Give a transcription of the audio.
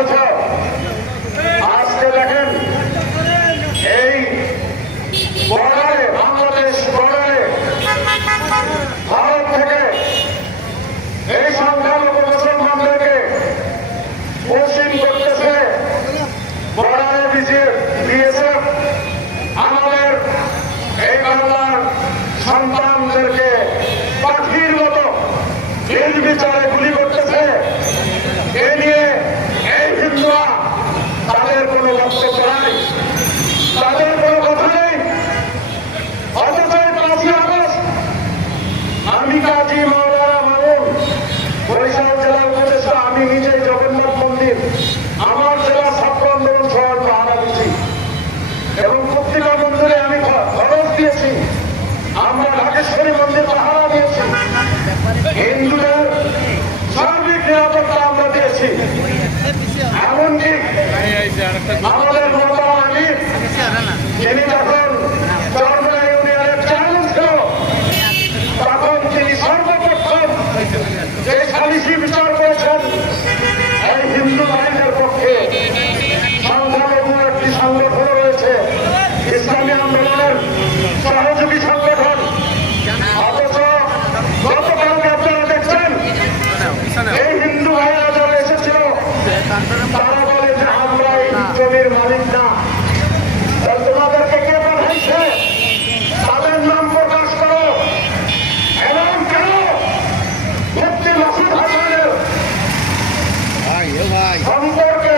অথচ আজকে দেখেন এই বর্ডারে, বাংলাদেশ বর্ডারে ভারত থেকে এই সংখ্যালঘু মুসলমানদেরকে পশ্চিম করতেছে বর্ডারে বিএসএফ। আমাদের এই বাংলার সন্তানদেরকে পাখির মতো নির্বিচারে গুলি করতেছে। এ নিয়ে এই হিন্দুরা তাদের কোনো বক্তব্য নাই, তাদের কোনো কথা নেই। অথচ 5ই আগস্ট আমি কাজী মাওলানা মামুন, বরিশাল জেলার উপদেষ্টা, আমি নিজে জগন্নাথ মন্দির আমার জেলার ছাত্র আন্দোলন সহ পাহারা দিচ্ছি এবং পত্রিকা মন্দিরে আমি খরচ দিয়েছি। আমরা ঢাকেশ্বরী মন্দির পাহারা দিয়েছি। হিন্দুদের সার্বিক নিরাপত্তা আমরা দিয়েছি। এমনকি আমাদের মমতা আমির, যিনি যখন চরমনা ইউনিয়নের চেয়ারম্যান ছিল, তখন তিনি সর্বপ্রথম যে সালিসি বিচার করেছেন এই হিন্দু ভাইদের পক্ষে। সংখ্যালঘু একটি সংগঠন রয়েছে, ইসলামী আন্দোলনের সহযোগী সংগঠন। অথচ গতকালকে আপনারা দেখছেন এই হিন্দু ভাইরা যারা এসেছিল তারা বলে যে আমরা এই জমির মালিক না। তোমাদেরকে কে পাঠাইছে? তাদের নাম প্রকাশ করো। এবং কেন মুফতি মাসুদ হাসানের সম্পর্কে